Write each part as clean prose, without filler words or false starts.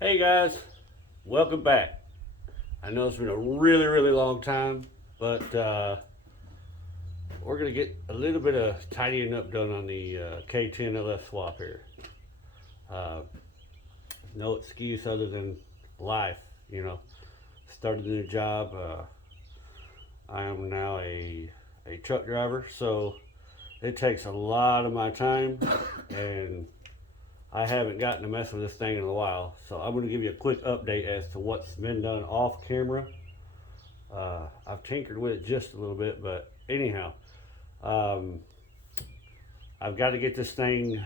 Hey guys, welcome back. I know it's been a really long time, but we're gonna get a little bit of tidying up done on the K10 LS swap here. Uh, no excuse other than life, you know. Started a new job. I am now a truck driver, so it takes a lot of my time, and I haven't gotten to mess with this thing in a while. So I'm going to give you a quick update as to what's been done off camera. I've tinkered with it just a little bit, but anyhow, um, I've got to get this thing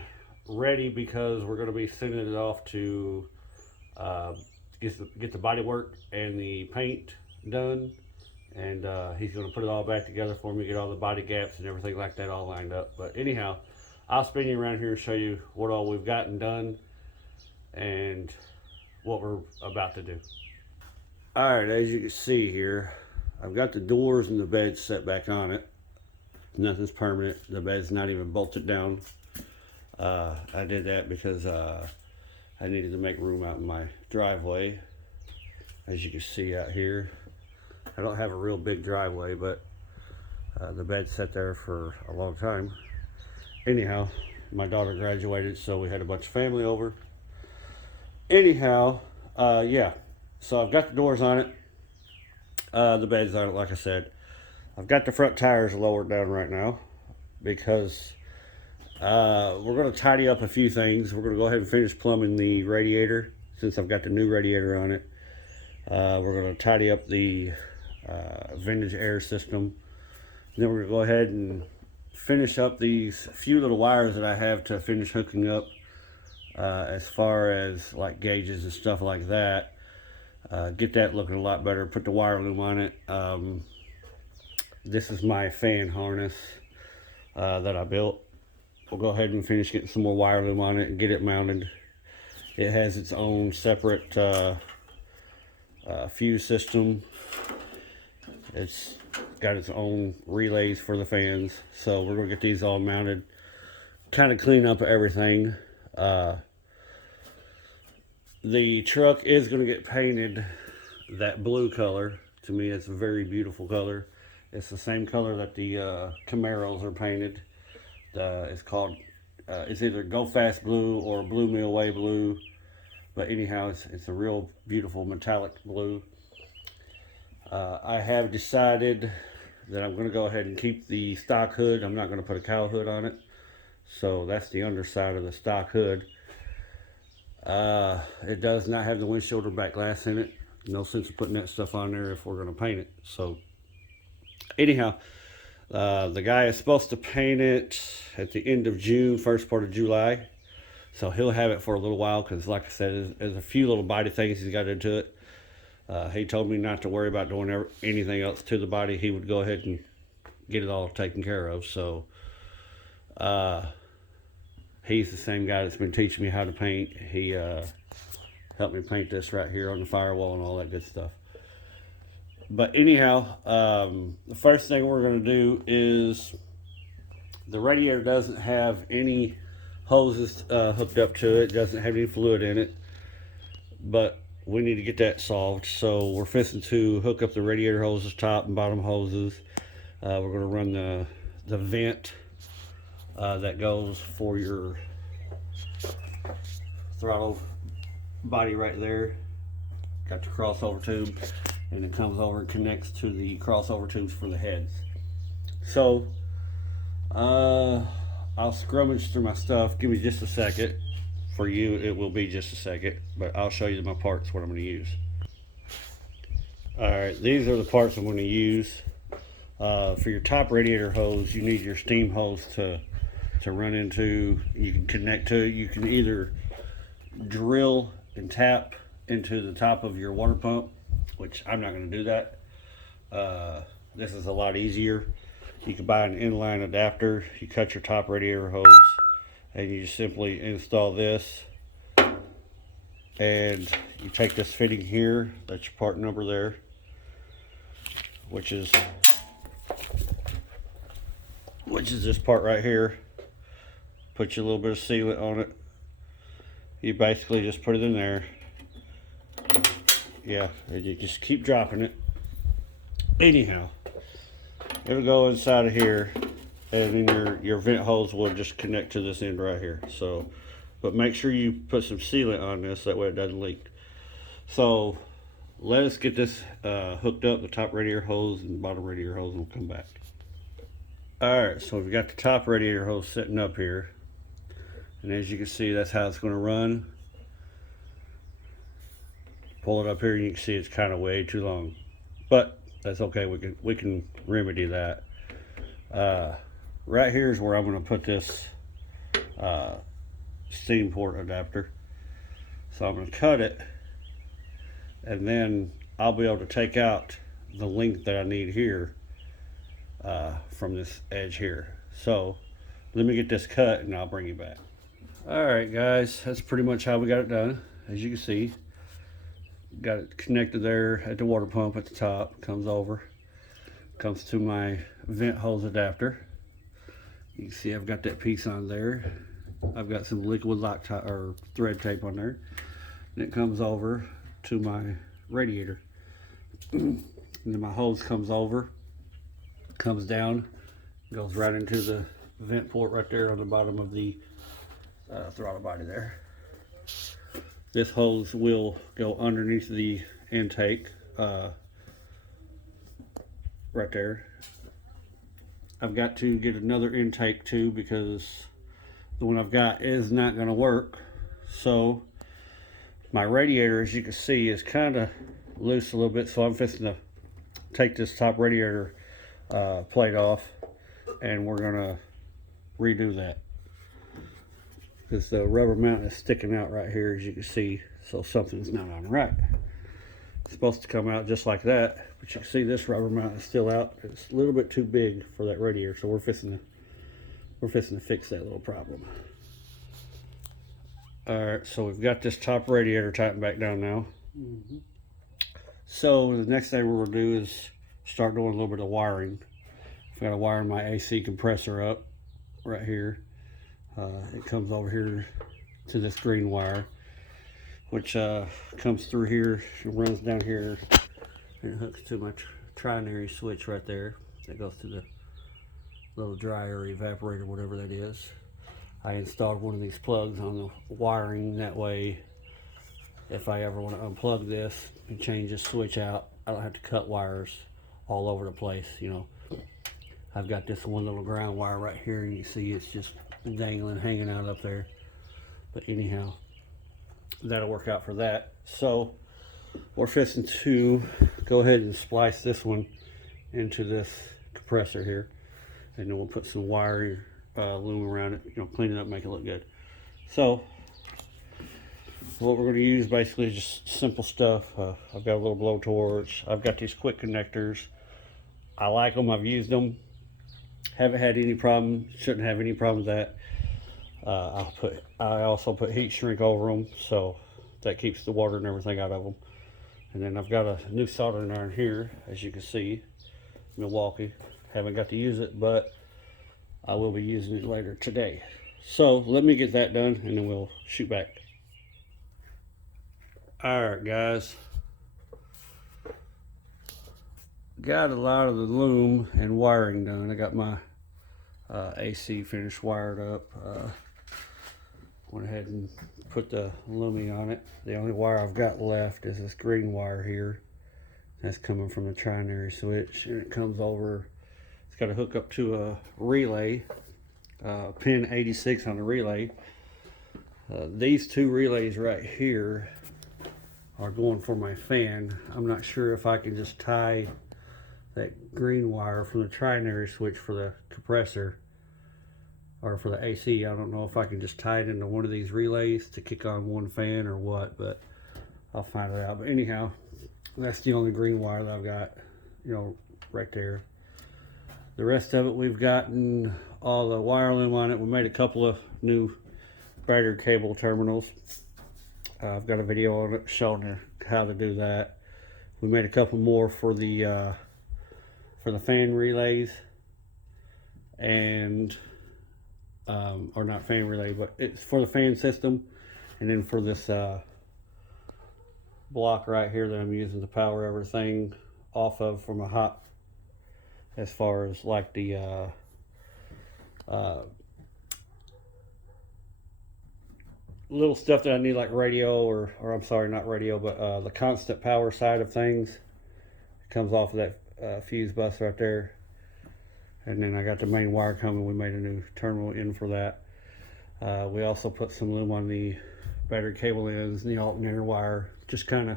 ready because we're going to be sending it off to uh, get the body work and the paint done. And he's going to put it all back together for me, get all the body gaps and everything like that all lined up. But anyhow, I'll spin you around here and show you what all we've gotten done and what we're about to do. All right, as you can see here, I've got the doors and the bed set back on it. Nothing's permanent. The bed's not even bolted down. I did that because I needed to make room out in my driveway. As you can see out here, I don't have a real big driveway, but the bed's sat there for a long time. Anyhow, my daughter graduated, so we had a bunch of family over. Anyhow, yeah, so I've got the doors on it, the bed's on it, like I said. I've got the front tires lowered down right now because we're going to tidy up a few things. We're going to go ahead and finish plumbing the radiator since I've got the new radiator on it. We're going to tidy up the vintage air system. Then we're going to go ahead and finish up these few little wires that I have to finish hooking up as far as like gauges and stuff like that. Get that looking a lot better. Put the wire loom on it. This is my fan harness that I built. We'll go ahead and finish getting some more wire loom on it and get it mounted. It has its own separate fuse system. It's got its own relays for the fans, so we're gonna get these all mounted, kind of clean up everything. The truck is gonna get painted that blue color. To me, it's a very beautiful color. It's the same color that the Camaros are painted. It's called it's either Go Fast Blue or Blue Mill Way Blue, but anyhow, it's a real beautiful metallic blue. I have decided that I'm going to go ahead and keep the stock hood. I'm not going to put a cowl hood on it. So that's the underside of the stock hood. It does not have the windshield or back glass in it. No sense of putting that stuff on there if we're going to paint it. So anyhow, the guy is supposed to paint it at the end of June, first part of July. So he'll have it for a little while because, like I said, there's a few little body things he's got into it. He told me not to worry about doing anything else to the body. He would go ahead and get it all taken care of. So he's the same guy that's been teaching me how to paint. He helped me paint this right here on the firewall and all that good stuff. But anyhow, the first thing we're going to do is the radiator doesn't have any hoses hooked up to it. It doesn't have any fluid in it. But we need to get that solved, so we're fixing to hook up the radiator hoses, top and bottom hoses. We're going to run the vent that goes for your throttle body right there. Got the crossover tube, and it comes over and connects to the crossover tubes for the heads. So I'll scrummage through my stuff. Give me just a second. For you, it will be just a second, but I'll show you my parts, what I'm going to use. Alright, these are the parts I'm going to use. For your top radiator hose, you need your steam hose to run into. You can connect to it. You can either drill and tap into the top of your water pump, which I'm not going to do that. This is a lot easier. You can buy an inline adapter. You cut your top radiator hose, and you just simply install this, and you take this fitting here, that's your part number there, which is this part right here. Put your little bit of sealant on it. You basically just put it in there, Yeah, and you just keep dropping it. Anyhow, it'll go inside of here, and then your vent hose will just connect to this end right here. So, but make sure you put some sealant on this, that way it doesn't leak. So let us get this hooked up, the top radiator hose and the bottom radiator hose, and we'll come back. Alright, so we've got the top radiator hose sitting up here, and as you can see, that's how it's going to run. Pull it up here and you can see it's kind of way too long, but that's okay, we can remedy that. Right here is where I'm going to put this steam port adapter. So I'm going to cut it, and then I'll be able to take out the length that I need here from this edge here. So let me get this cut and I'll bring you back. Alright guys, that's pretty much how we got it done. As you can see, got it connected there at the water pump at the top, comes over, comes to my vent hose adapter. You can see I've got that piece on there. I've got some liquid lock or thread tape on there. And it comes over to my radiator. And then my hose comes over, comes down, goes right into the vent port right there on the bottom of the throttle body there. This hose will go underneath the intake right there. I've got to get another intake too, because the one I've got is not going to work. So my radiator, as you can see, is kind of loose a little bit, so I'm fixing to take this top radiator plate off, and we're going to redo that, because the rubber mount is sticking out right here, as you can see, so something's not on right. It's supposed to come out just like that, but you can see this rubber mount is still out. It's a little bit too big for that radiator, so we're fixing to fix that little problem. Alright, so we've got this top radiator tightened back down now. So the next thing we're going to do is start doing a little bit of wiring. I've got to wire my AC compressor up right here. It comes over here to this green wire, which comes through here and runs down here, and it hooks to my trinary switch right there. That goes to the little dryer, evaporator, whatever that is. I installed one of these plugs on the wiring, that way if I ever want to unplug this and change this switch out, I don't have to cut wires all over the place, you know. I've got this one little ground wire right here, and you see it's just dangling, hanging out up there. But anyhow, that'll work out for that. So we're fixing to go ahead and splice this one into this compressor here, and then we'll put some wire loom around it, you know, clean it up, make it look good. So what we're going to use basically is just simple stuff. I've got a little blowtorch. I've got these quick connectors. I like them. I've used them. Haven't had any problem. Shouldn't have any problem with that. I also put heat shrink over them, so that keeps the water and everything out of them. And then I've got a new soldering iron here, as you can see, Milwaukee. Haven't got to use it, but I will be using it later today. So let me get that done, and then we'll shoot back. Alright guys, got a lot of the loom and wiring done. I got my AC finished wired up. Went ahead and put the looming on it. The only wire I've got left is this green wire here. That's coming from the trinary switch, and it comes over. It's got to hook up to a relay, pin 86 on the relay. These two relays right here are going for my fan. I'm not sure if I can just tie that green wire from the trinary switch for the compressor or for the AC. I don't know if I can just tie it into one of these relays to kick on one fan or what, but I'll find it out. But anyhow, that's the only green wire that I've got, you know, right there. The rest of it, we've gotten all the wire loom on it. We made a couple of new battery cable terminals. I've got a video on it showing you how to do that. We made a couple more for the fan relays, and or not fan relay, but it's for the fan system, and then for this block right here that I'm using to power everything off of from a hot, as far as like the little stuff that I need, like radio, or I'm sorry, not radio, but the constant power side of things. It comes off of that fuse bus right there. And then I got the main wire coming. We made a new terminal in for that. We also put some lube on the battery cable ends and the alternator wire, just kind of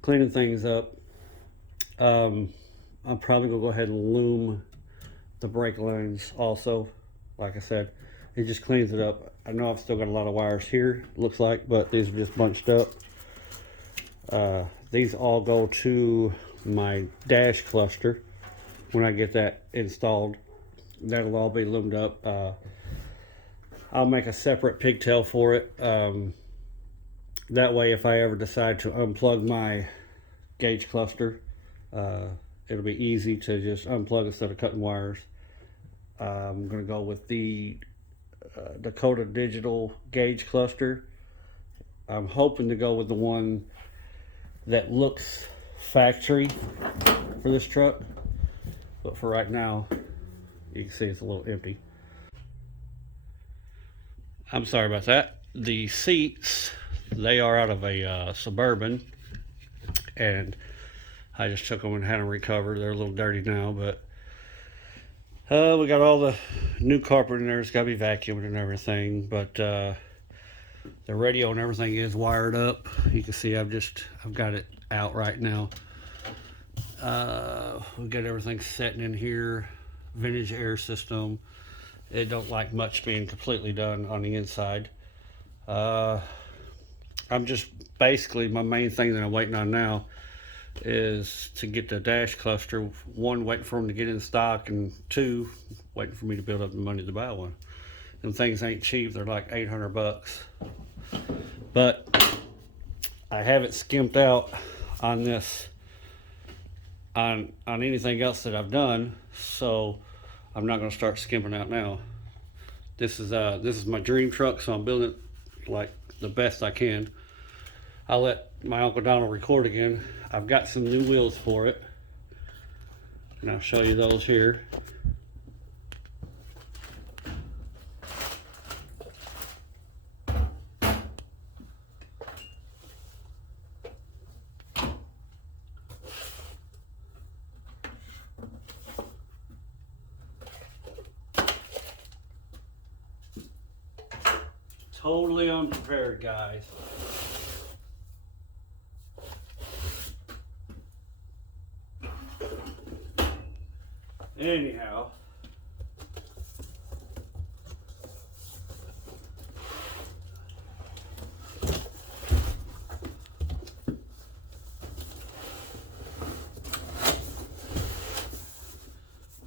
cleaning things up. I'm probably gonna go ahead and loom the brake lines also. Like I said, it just cleans it up. I know I've still got a lot of wires here, looks like, but these are just bunched up. These all go to my dash cluster when I get that installed. That'll all be loomed up. I'll make a separate pigtail for it. That way, if I ever decide to unplug my gauge cluster, it'll be easy to just unplug instead of cutting wires. I'm going to go with the Dakota Digital gauge cluster. I'm hoping to go with the one that looks factory for this truck, but for right now, you can see it's a little empty. I'm sorry about that. The seats, they are out of a Suburban, and I just took them and had them recovered. They're a little dirty now, but we got all the new carpet in there. It's got to be vacuumed and everything, but the radio and everything is wired up. You can see I've got it out right now. We've got everything setting in here. Vintage air system. It don't like much being completely done on the inside. I'm just basically, my main thing that I'm waiting on now is to get the dash cluster. One, waiting for them to get in stock, and two, waiting for me to build up the money to buy one. Them things ain't cheap. They're like 800 bucks. But I haven't skimped out on this, on anything else that I've done, so I'm not going to start skimping out now. This is my dream truck, so I'm building it like the best I can. I'll let my Uncle Donald record again. I've got some new wheels for it, and I'll show you those here. Totally unprepared, guys. Anyhow,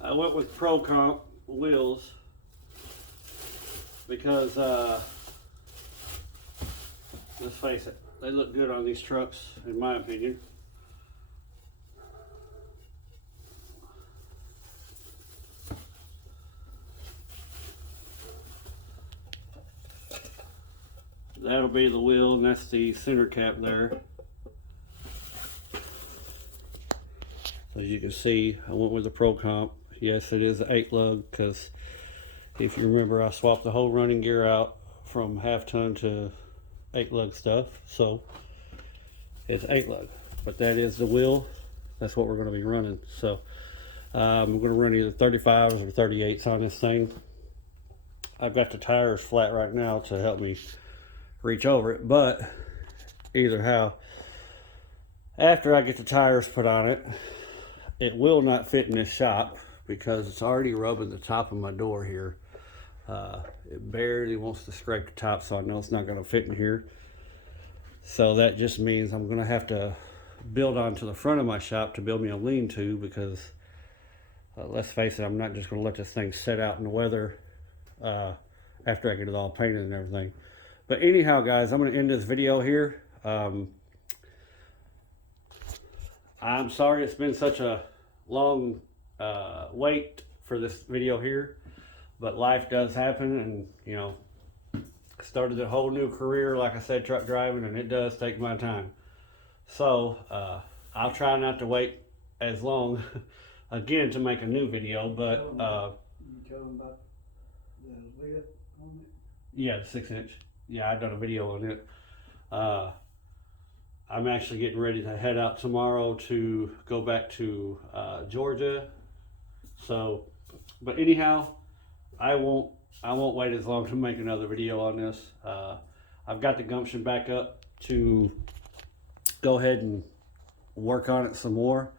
I went with Pro Comp wheels because let's face it, they look good on these trucks, in my opinion. That'll be the wheel, and that's the center cap there. As you can see, I went with the Pro Comp. Yes, it is 8 lug, because if you remember, I swapped the whole running gear out from half ton to 8 lug stuff, so it's 8 lug. But that is the wheel. That's what we're going to be running. So I'm going to run either 35s or 38s on this thing. I've got the tires flat right now to help me reach over it, but either how, after I get the tires put on it, it will not fit in this shop because it's already rubbing the top of my door here. It barely wants to scrape the top, so I know it's not going to fit in here. So that just means I'm going to have to build onto the front of my shop to build me a lean-to, because let's face it, I'm not just going to let this thing sit out in the weather after I get it all painted and everything. But anyhow, guys, I'm going to end this video here. I'm sorry it's been such a long wait for this video here, but life does happen, and you know, started a whole new career, like I said, truck driving, and it does take my time. So I'll try not to wait as long again to make a new video, but you tell them about the lid on it? yeah, the 6-inch. Yeah, I've done a video on it. I'm actually getting ready to head out tomorrow to go back to Georgia. So, but anyhow, I won't wait as long to make another video on this. I've got the gumption back up to go ahead and work on it some more.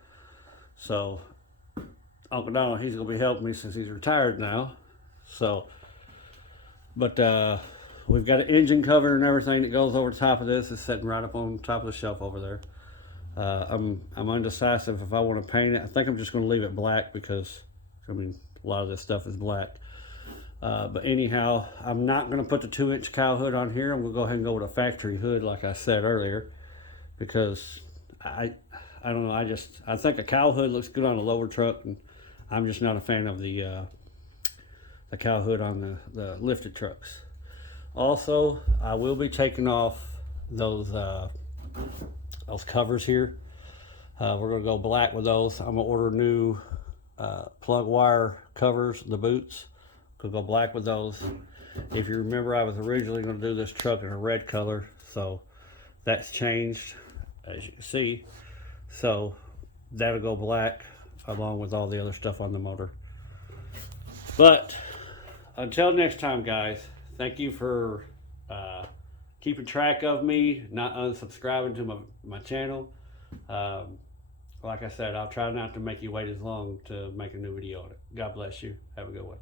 So Uncle Donald, he's gonna be helping me since he's retired now. So, but we've got an engine cover and everything that goes over the top of this. It's sitting right up on top of the shelf over there. I'm undecisive if I want to paint it. I think I'm just going to leave it black because, I mean, a lot of this stuff is black. But anyhow, I'm not going to put the 2-inch cow hood on here. I'm going to go ahead and go with a factory hood like I said earlier, because I don't know, I think a cow hood looks good on a lower truck, and I'm just not a fan of the cow hood on the lifted trucks. Also, I will be taking off those covers here. We're going to go black with those. I'm going to order new plug wire covers, the boots. We'll go black with those. If you remember, I was originally going to do this truck in a red color, so that's changed, as you can see. So that'll go black along with all the other stuff on the motor. But until next time, guys, thank you for keeping track of me, not unsubscribing to my channel. Like I said, I'll try not to make you wait as long to make a new video on it. God bless you. Have a good one.